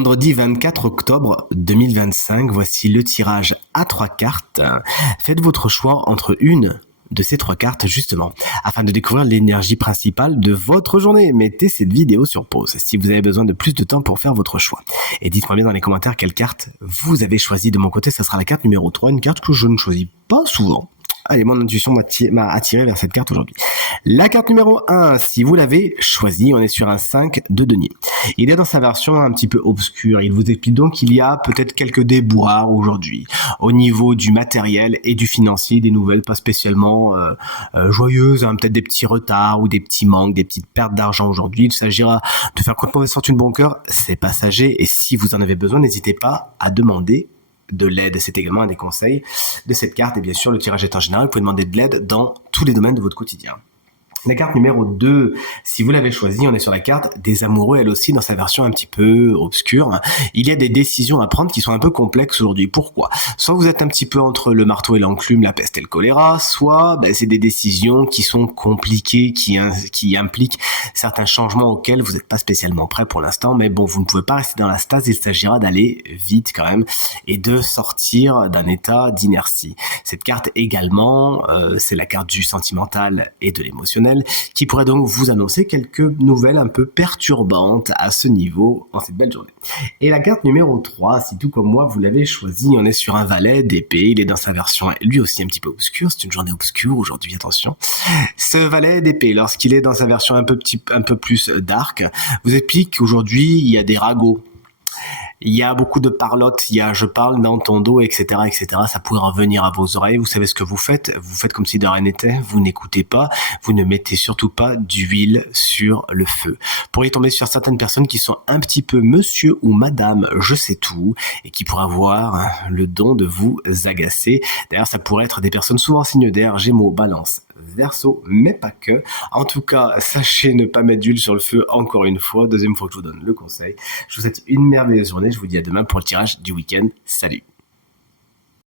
Vendredi 24 octobre 2025, voici le tirage à 3 cartes. Faites votre choix entre une de ces 3 cartes justement, afin de découvrir l'énergie principale de votre journée. Mettez cette vidéo sur pause si vous avez besoin de plus de temps pour faire votre choix. Et dites-moi bien dans les commentaires quelle carte vous avez choisi. De mon côté, ça sera la carte numéro 3, une carte que je ne choisis pas souvent. Allez, mon intuition m'a attiré vers cette carte aujourd'hui. La carte numéro 1, si vous l'avez choisie, on est sur un 5 de denier. Il est dans sa version un petit peu obscure. Il vous explique donc qu'il y a peut-être quelques déboires aujourd'hui au niveau du matériel et du financier, des nouvelles pas spécialement joyeuses, hein, peut-être des petits retards ou des petits manques, des petites pertes d'argent aujourd'hui. Il s'agira de faire contre mauvaise fortune bon cœur, c'est passager, et si vous en avez besoin, n'hésitez pas à demander de l'aide. C'est également un des conseils de cette carte, et bien sûr le tirage est en général, vous pouvez demander de l'aide dans tous les domaines de votre quotidien. La carte numéro 2, si vous l'avez choisie, on est sur la carte des amoureux, elle aussi dans sa version un petit peu obscure. Il y a des décisions à prendre qui sont un peu complexes aujourd'hui. Pourquoi ? Soit vous êtes un petit peu entre le marteau et l'enclume, la peste et le choléra, soit c'est des décisions qui sont compliquées, qui impliquent certains changements auxquels vous n'êtes pas spécialement prêt pour l'instant, mais bon, vous ne pouvez pas rester dans la stase, il s'agira d'aller vite quand même et de sortir d'un état d'inertie. Cette carte également, c'est la carte du sentimental et de l'émotionnel, qui pourrait donc vous annoncer quelques nouvelles un peu perturbantes à ce niveau en cette belle journée. Et la carte numéro 3, si tout comme moi vous l'avez choisi, on est sur un valet d'épée, il est dans sa version lui aussi un petit peu obscure, c'est une journée obscure aujourd'hui, attention. Ce valet d'épée, lorsqu'il est dans sa version un peu plus dark, vous explique qu'aujourd'hui il y a des ragots. Il y a beaucoup de parlotte, il y a je parle dans ton dos, etc., etc. Ça pourrait revenir à vos oreilles. Vous savez ce que vous faites comme si de rien n'était. Vous n'écoutez pas, vous ne mettez surtout pas d'huile sur le feu. Vous pourriez tomber sur certaines personnes qui sont un petit peu monsieur ou madame je sais tout et qui pourraient avoir le don de vous agacer. D'ailleurs, ça pourrait être des personnes souvent signes d'air, Gémeaux, Balance, Verseau, mais pas que. En tout cas, sachez ne pas mettre d'huile sur le feu encore une fois. Deuxième fois que je vous donne le conseil. Je vous souhaite une merveilleuse journée. Je vous dis à demain pour le tirage du week-end. Salut!